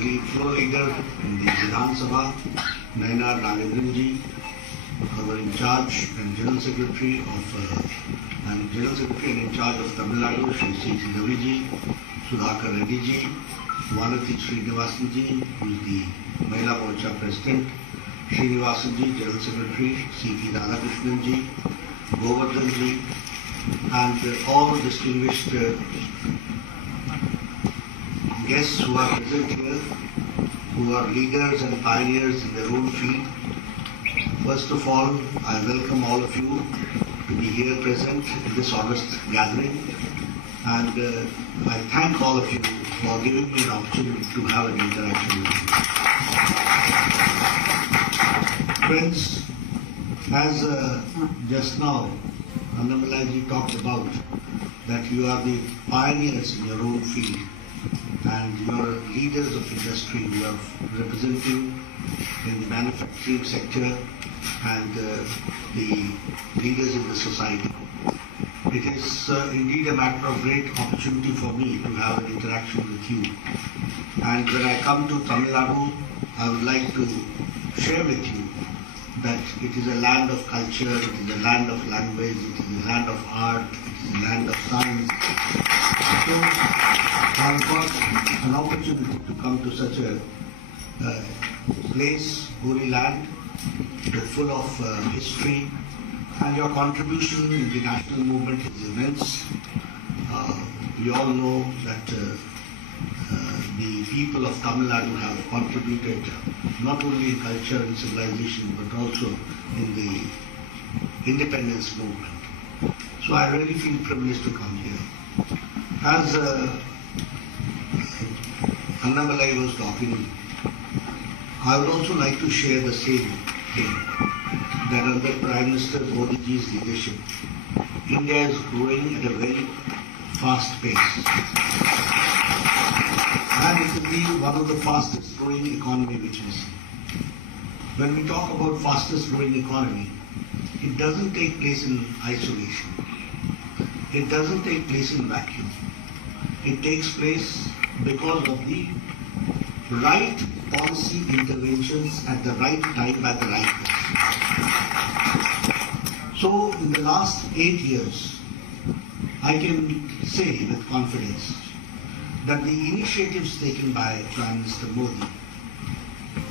floor leader in the Vidhan Sabha, Nainar Nagendran our in charge and General Secretary and in charge of Tamil Nadu, Shri C.T. Ravi ji, Sudhakar Reddy ji, Vanati Srinivasan ji, who is the Mahila Morcha President, Srinivasan ji, General Secretary, C.T. Radhakrishnan ji, Govardhan ji, and all distinguished guests who are present here, who are leaders and pioneers in their own field. First of all, I welcome all of you to be here present in this august gathering, and I thank all of you for giving me an opportunity to have an interaction with you. Friends, as just now Annamalaji talked about, that you are the pioneers in your own field and you are leaders of industry. You are representing in the manufacturing sector and the leaders in the society. It is indeed a matter of great opportunity for me to have an interaction with you. And when I come to Tamil Nadu, I would like to share with you that it is a land of culture, it is a land of language, it is a land of art, it is a land of science. So I have got an opportunity to come to such a place, holy land, full of history, and your contribution in the national movement is immense. We all know that the people of Tamil Nadu have contributed not only in culture and civilization but also in the independence movement. So I really feel privileged to come here. As Annamalai was talking, I would also like to share the same thing, that under Prime Minister Modi ji's leadership, India is growing at a very fast pace. And it will be one of the fastest growing economy which we see. When we talk about fastest growing economy, it doesn't take place in isolation. It doesn't take place in vacuum. It takes place because of the right policy interventions at the right time at the right place. So in the last 8 years, I can say with confidence that the initiatives taken by Prime Minister Modi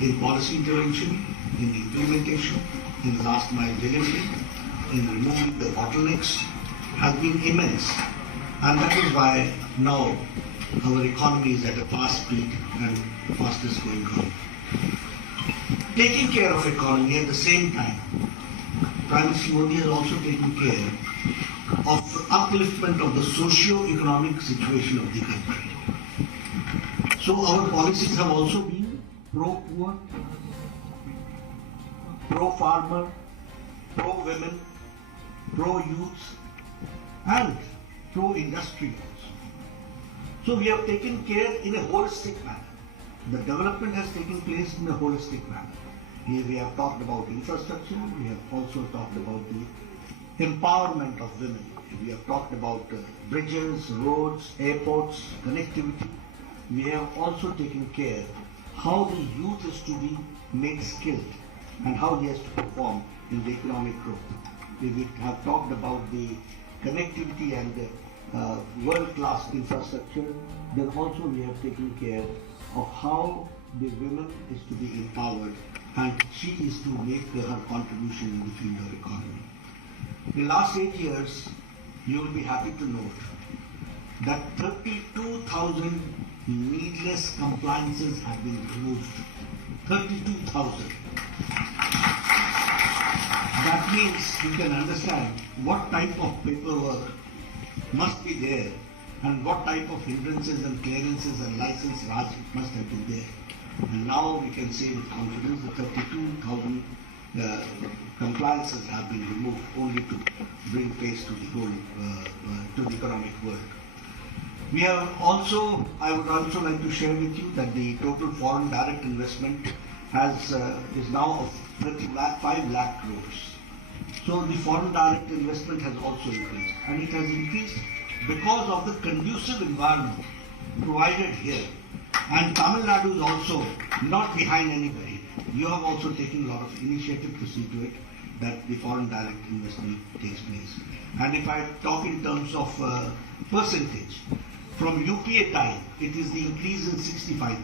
in policy intervention, in implementation, in last mile delivery, in removing the bottlenecks have been immense. And that is why now our economy is at a fast speed and fastest going on. Taking care of economy at the same time, Prime Minister Modi has also taken care of upliftment of the socio-economic situation of the country. So our policies have also been pro-poor, pro-farmer, pro-women, pro-youth, and pro-industry also. So we have taken care in a holistic manner. The development has taken place in a holistic manner. Here we have talked about infrastructure, we have also talked about the empowerment of women. We have talked about bridges, roads, airports, connectivity. We have also taken care how the youth is to be made skilled and how he has to perform in the economic growth. We have talked about the connectivity and the world-class infrastructure. Then also we have taken care of how the women is to be empowered and she is to make her contribution in the field of economy. In the last 8 years, you will be happy to note that 32,000 needless compliances have been removed. 32,000. That means you can understand what type of paperwork must be there and what type of hindrances and clearances and license Raj must have been there. And now we can say with confidence that 32,000 compliances have been removed only to bring peace to the whole to the economic world. We have also, I would also like to share with you that the total foreign direct investment is now of 5 lakh crores. So the foreign direct investment has also increased, and it has increased because of the conducive environment provided here And Tamil Nadu is also not behind anybody. You have also taken a lot of initiative to see to it that the foreign direct investment takes place. And if I talk in terms of percentage, from UPA time, it is the increase in 65%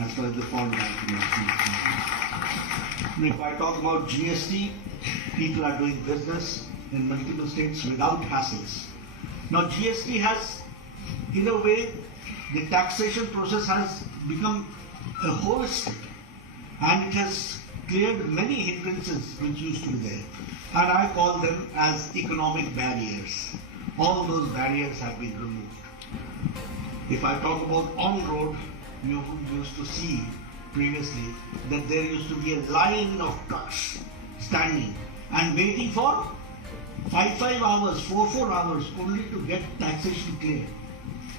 as far as the foreign direct investment is concerned. If I talk about GST, people are doing business in multiple states without hassles. Now GST has, in a way, the taxation process has become a holistic, and it has cleared many hindrances which used to be there. And I call them as economic barriers. All those barriers have been removed. If I talk about on-road, you used to see previously that there used to be a line of trucks standing and waiting for 5 hours, 4 hours only to get taxation cleared.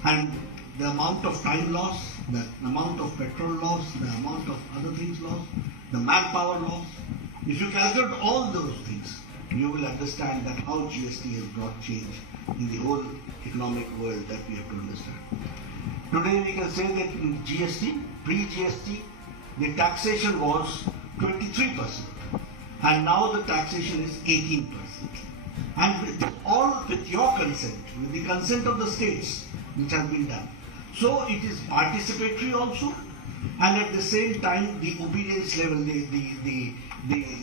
And the amount of time loss, the amount of petrol loss, the amount of other things lost, the manpower loss, if you calculate all those things, you will understand that how GST has brought change in the whole economic world that we have to understand. Today we can say that in GST, pre-GST, the taxation was 23%, and now the taxation is 18%. And all with your consent, with the consent of the states, which has been done. So it is participatory also, and at the same time the obedience level, the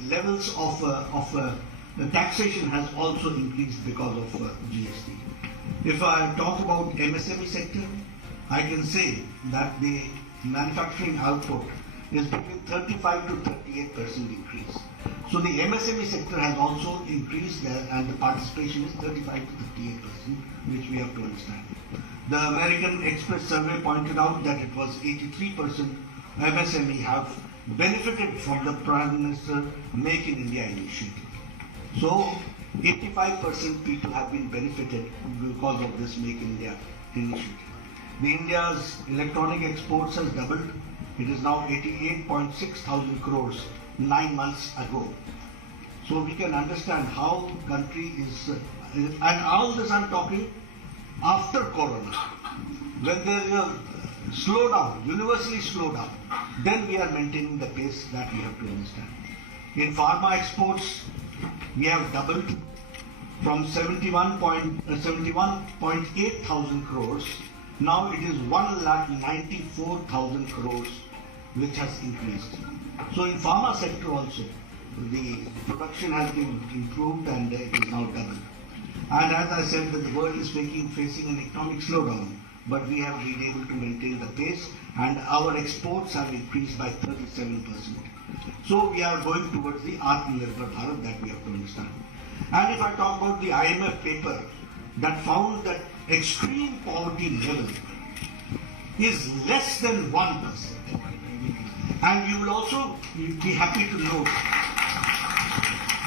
levels of the taxation has also increased because of GST. If I talk about MSME sector, I can say that the manufacturing output is between 35 to 38% increase. So the MSME sector has also increased there, and the participation is 35 to 38%, which we have to understand. The American Express survey pointed out that it was 83% MSME have benefited from the Prime Minister Make in India initiative. So 85% people have been benefited because of this Make in India initiative. The India's electronic exports has doubled. It is now 88.6 thousand crores 9 months ago. So we can understand how country is, and all this I'm talking after Corona, when there is a slowdown, universally slowdown, then we are maintaining the pace that we have to understand. In pharma exports, we have doubled from 71.8 thousand crores. Now it is 1,94,000 crores, which has increased. So in pharma sector also, the production has been improved and it is now doubled. And as I said, that the world is facing an economic slowdown, but we have been able to maintain the pace, and our exports have increased by 37%. So we are going towards the Atmanirbhar Bharat that we have to understand. And if I talk about the IMF paper that found that extreme poverty level is less than 1%. And you will also be happy to note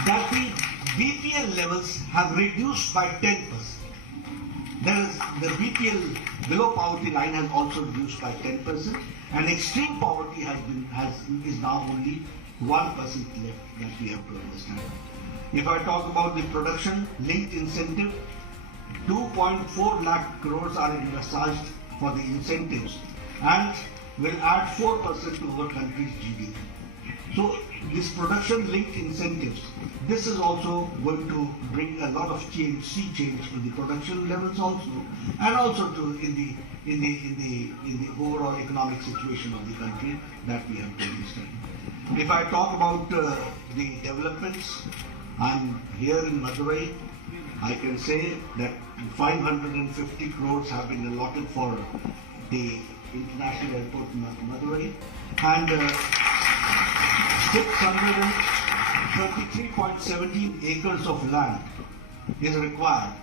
that the BPL levels have reduced by 10%. There is the BPL below poverty line has also reduced by 10%, and extreme poverty is now only 1% left that we have to understand. If I talk about the production linked incentive, 2.4 lakh crores are envisaged for the incentives and will add 4% to our country's GDP. So this production linked incentives, this is also going to bring a lot of sea change in the production levels also, and also in the overall economic situation of the country that we have to understand. If I talk about the developments, I'm here in Madurai. I can say that 550 crores have been allotted for the International Airport in Madurai, and 633.17 acres of land is required.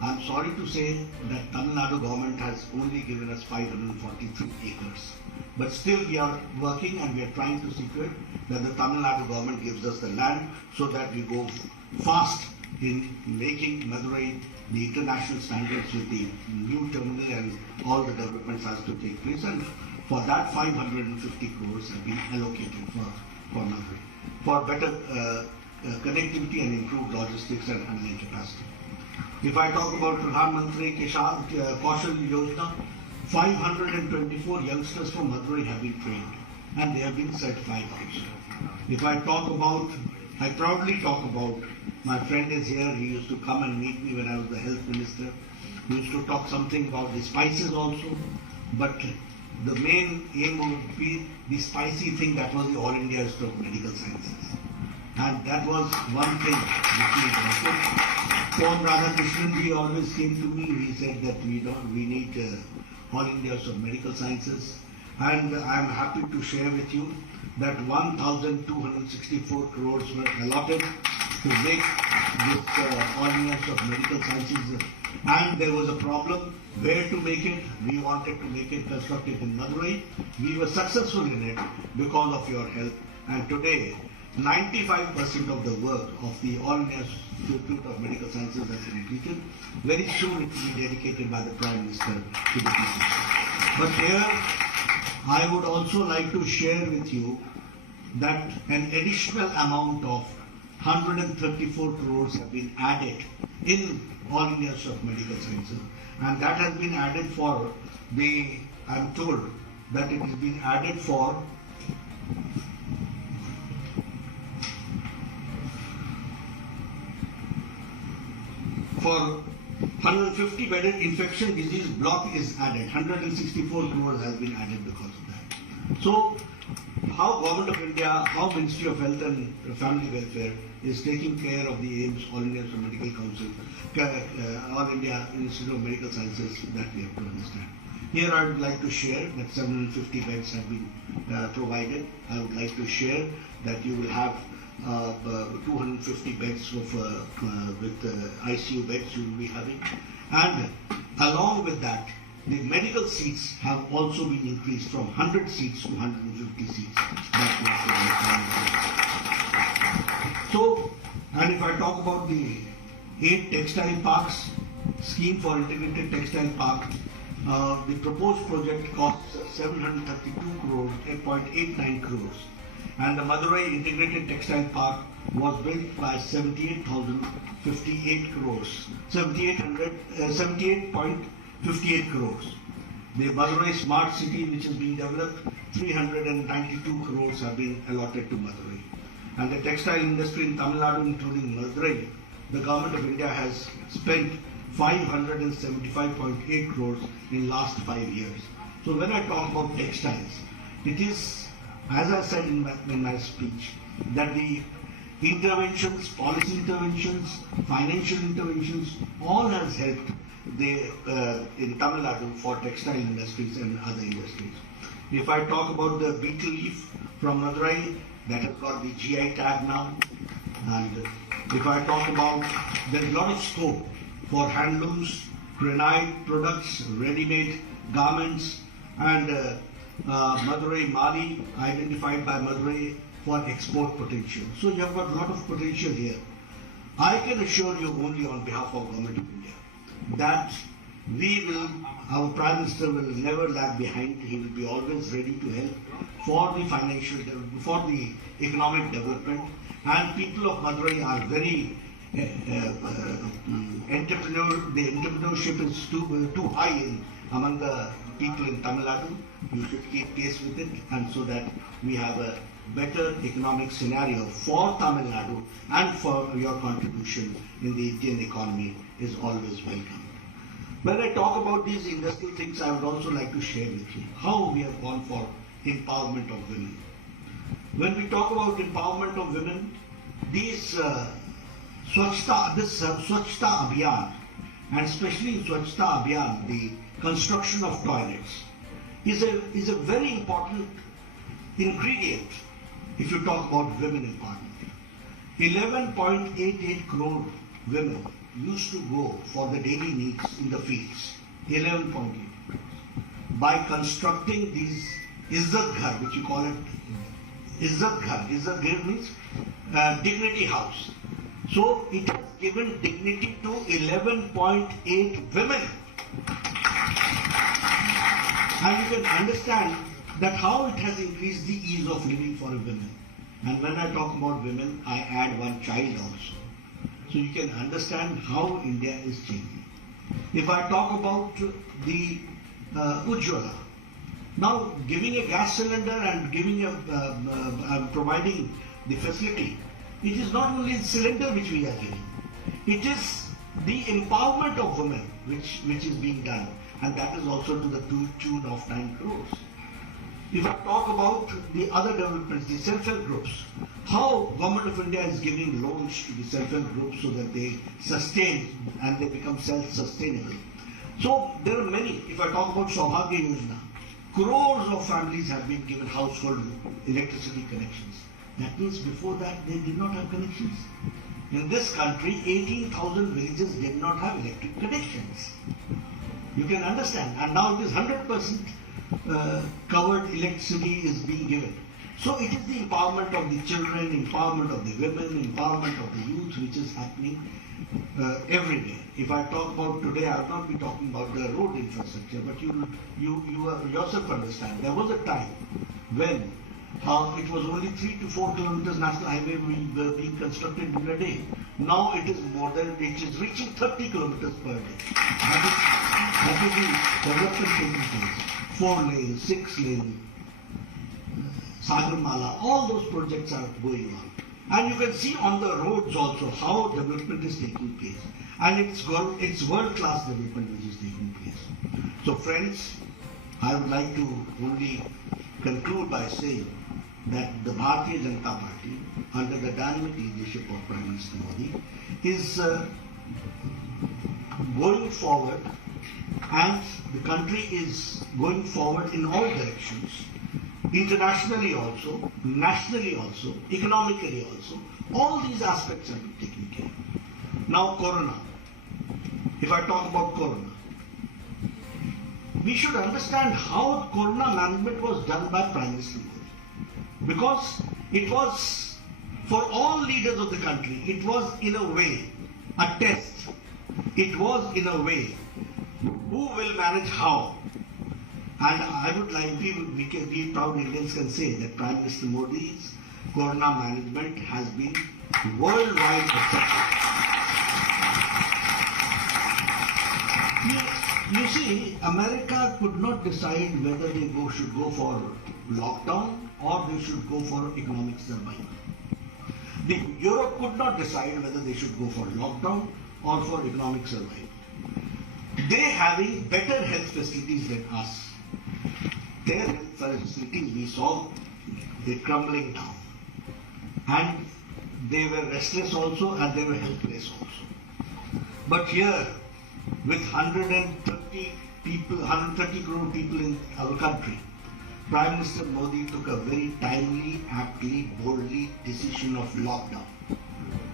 I'm sorry to say that Tamil Nadu government has only given us 543 acres. But still we are working and we are trying to secure that the Tamil Nadu government gives us the land so that we go fast in making Madurai the international standards with the new terminal and all the developments has to take place. And for that 550 crores have been allocated for Madurai, for better connectivity and improved logistics and handling capacity. If I talk about Pradhan Mantri Kaushal Yojana, 524 youngsters from Madurai have been trained and they have been certified also. If I proudly talk about, my friend is here, he used to come and meet me when I was the health minister. He used to talk something about the spices also, but the main aim would be the spicy thing that was the All India Institute of Medical Sciences. And that was one thing which we wanted. Paul Radhakrishnan always came to me, he said that we need All India Institute of Medical Sciences. And I am happy to share with you that 1,264 crores were allotted to make this All India Institute of Medical Sciences. And there was a problem where to make it. We wanted to make it constructed in Madurai. We were successful in it because of your help. And today, 95% of the work of the All India Institute of Medical Sciences has completed. Very soon it will be dedicated by the Prime Minister to the people. But here, I would also like to share with you that an additional amount of 134 crores have been added in All India Institute of Medical Sciences. And that has been added for I'm told that it has been added for For 150 bedded infection disease block is added. 164 crores has been added because of that. So, how Government of India, how Ministry of Health and Family Welfare is taking care of the aims All India Medical Council, All India Institute of Medical Sciences, that we have to understand. Here I would like to share that 750 beds have been provided. I would like to share that you will have 250 beds with ICU beds you will be having, and along with that the medical seats have also been increased from 100 seats to 150 seats. So, and if I talk about the 8 textile parks scheme for integrated textile park, the proposed project costs 732 crores, 8.89 crores. And the Madurai Integrated Textile Park was built by 78,058 crores, 78.58 crores. The Madurai Smart City, which is being developed, 392 crores have been allotted to Madurai. And the textile industry in Tamil Nadu, including Madurai, the Government of India has spent 575.8 crores in last 5 years. So when I talk about textiles, it is, as I said in my speech, that the interventions, policy interventions, financial interventions, all has helped in Tamil Nadu for textile industries and other industries. If I talk about the beetle leaf from Madurai, that has got the GI tag now. And if I talk about, there's a lot of scope for handlooms, granite products, ready-made garments, and Madurai Mali, identified by Madurai for export potential. So you have got a lot of potential here. I can assure you only on behalf of Government of India that our Prime Minister will never lag behind. He will be always ready to help for the financial, for the economic development. And people of Madurai are very the entrepreneurship is too high among the people in Tamil Nadu. You should keep pace with it, and so that we have a better economic scenario for Tamil Nadu, and for your contribution in the Indian economy is always welcome. When I talk about these industrial things, I would also like to share with you how we have gone for empowerment of women. When we talk about empowerment of women, these Swachhta Abhiyan, and especially in Swachhta Abhiyan, the construction of toilets is a very important ingredient if you talk about women empowerment. 11.88 crore women used to go for the daily needs in the fields. 11.8 crores. By constructing these Izzat Ghar, which you call it Izzat Ghar. Izzat Ghar means dignity house. So it has given dignity to 11.8 women. And you can understand that how it has increased the ease of living for a woman. And when I talk about women, I add one child also. So you can understand how India is changing. If I talk about the Ujjwala. Now, giving a gas cylinder and providing the facility, it is not only the cylinder which we are giving, it is the empowerment of women which is being done, and that is also to the tune of 9 crores. If I talk about the other developments, the self-help groups, how Government of India is giving loans to the self-help groups so that they sustain and they become self-sustainable. So there are many. If I talk about Saubhagya Yojana, crores of families have been given household electricity connections. That means before that they did not have connections. In this country, 18,000 villages did not have electric connections. You can understand. And now it is 100% covered electricity is being given. So it is the empowerment of the children, empowerment of the women, empowerment of the youth which is happening everywhere. If I talk about today, I will not be talking about the road infrastructure, but you yourself understand. There was a time when it was only 3 to 4 kilometers national highway were being constructed in a day. Now it is reaching 30 kilometers per day. That is the development taking place. 4 lane, 6 lane, Sagarmala, all those projects are going on. And you can see on the roads also how development is taking place. And it's world-class development which is taking place. So friends, I would like to only conclude by saying that the Bharatiya Janata Party, under the dynamic leadership of Prime Minister Modi, is going forward, and the country is going forward in all directions, internationally also, nationally also, economically also. All these aspects have been taken care of. Now Corona. If I talk about Corona, we should understand how Corona management was done by Prime Minister Modi. Because it was, for all leaders of the country, it was in a way a test. It was in a way, who will manage how? And I would like, we proud Indians can say that Prime Minister Modi's Corona management has been worldwide accepted. You see, America could not decide whether they should go for lockdown or they should go for economic survival. Europe could not decide whether they should go for lockdown or for economic survival. They having better health facilities than us. Their health facilities we saw they crumbling down. And they were restless also and they were helpless also. But here, with 130 crore people in our country, Prime Minister Modi took a very timely, aptly, boldly decision of lockdown.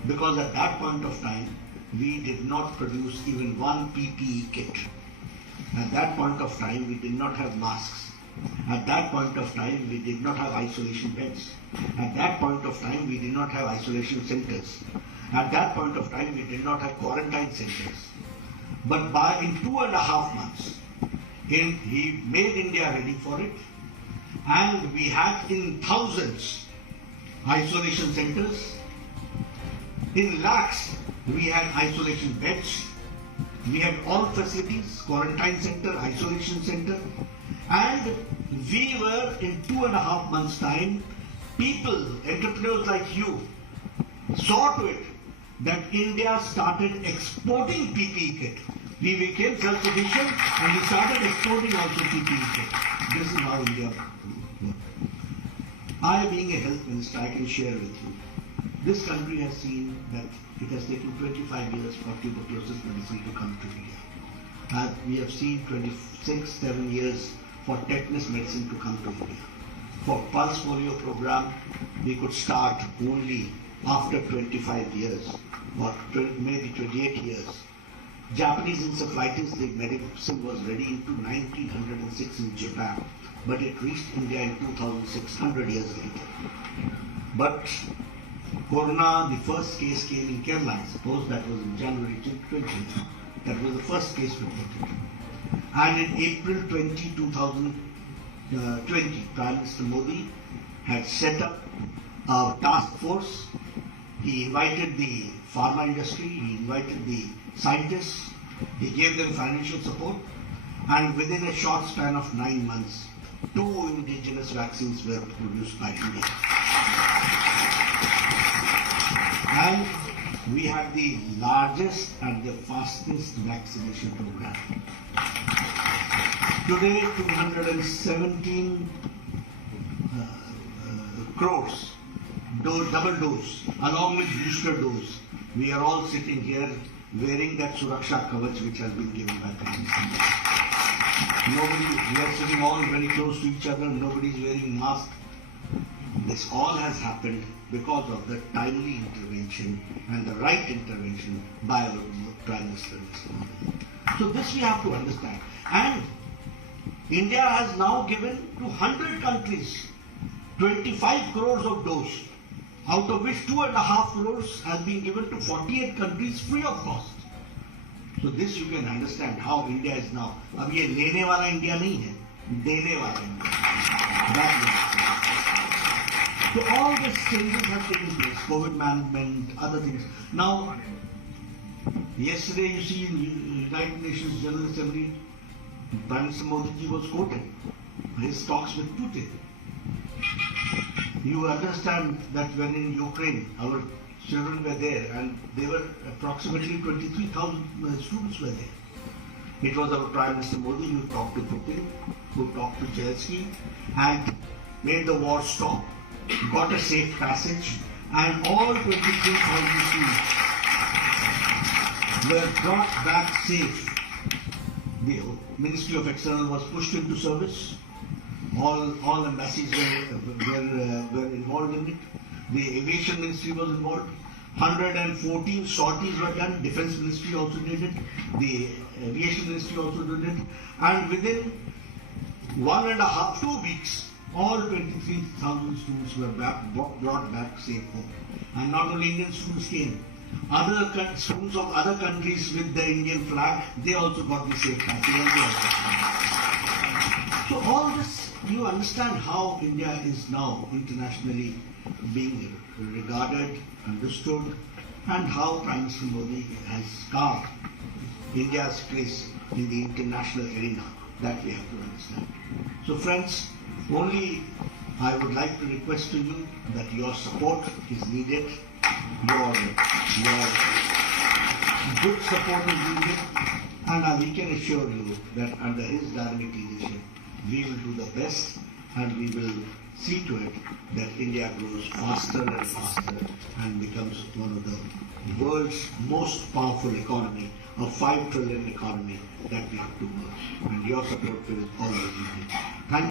Because at that point of time, we did not produce even one PPE kit. At that point of time, we did not have masks. At that point of time, we did not have isolation beds. At that point of time, we did not have isolation centers. At that point of time, we did not have quarantine centers. But in 2.5 months, he made India ready for it. And we had in thousands isolation centers. In lakhs, we had isolation beds. We had all facilities, quarantine center, isolation center. And we were in 2.5 months' time, people, entrepreneurs like you, saw to it that India started exporting PPE kit. We became self-sufficient and we started exporting also PPE kit. This is how India worked. I, being a health minister, I can share with you. This country has seen that it has taken 25 years for tuberculosis medicine to come to India. We have seen 7 years for tetanus medicine to come to India. For pulse polio program, we could start only after 25 years or maybe 28 years. Japanese encephalitis, the medicine was ready into 1906 in Japan, but it reached India in 2600 years later. But Corona, the first case came in Kerala, I suppose that was in January 2020. That was the first case reported. And in April 2020, Prime Minister Modi had set up a task force. He invited the pharma industry, he invited the scientists, he gave them financial support, and within a short span of 9 months, 2 indigenous vaccines were produced by India. And we had the largest and the fastest vaccination program. Today, 217 crores, double dose, along with booster dose. We are all sitting here wearing that Suraksha Kavach which has been given by Prime Minister. We are sitting all very close to each other, nobody is wearing mask. This all has happened because of the timely intervention and the right intervention by our Prime Minister. So this we have to understand. And India has now given to 100 countries 25 crores of doses, out of which 2.5 crores has been given to 48 countries free of cost. So this you can understand how India is now. अब ये लेने वाला India नहीं है, देने वाला India. So all these changes have taken place, COVID management, other things. Now, yesterday you see in United Nations General Assembly, Prime Minister Modi ji was quoted his talks with Putin. You understand that when in Ukraine, our children were there and there were approximately 23,000 students were there. It was our Prime Minister Modi who talked to Putin, who talked to Zelensky and made the war stop, got a safe passage, and all 23,000 students were brought back safe. The Ministry of External was pushed into service. All embassies were involved in it. The Aviation Ministry was involved. 114 sorties were done. Defense Ministry also did it. The Aviation Ministry also did it. And within 2 weeks, all 23,000 students were brought back safe home. And not only Indian students came. Other students of other countries with the Indian flag, they also got the safe passage. So all this, you understand how India is now internationally being regarded, understood, and how Prime Minister Modi has carved India's place in the international arena. That we have to understand. So friends, only I would like to request to you that your support is needed. Your good support is needed, and we can assure you that under his dynamic leadership, we will do the best and we will see to it that India grows faster and faster and becomes one of the world's most powerful economy, a 5 trillion economy that we have to work. And your support will always be needed. Thank you.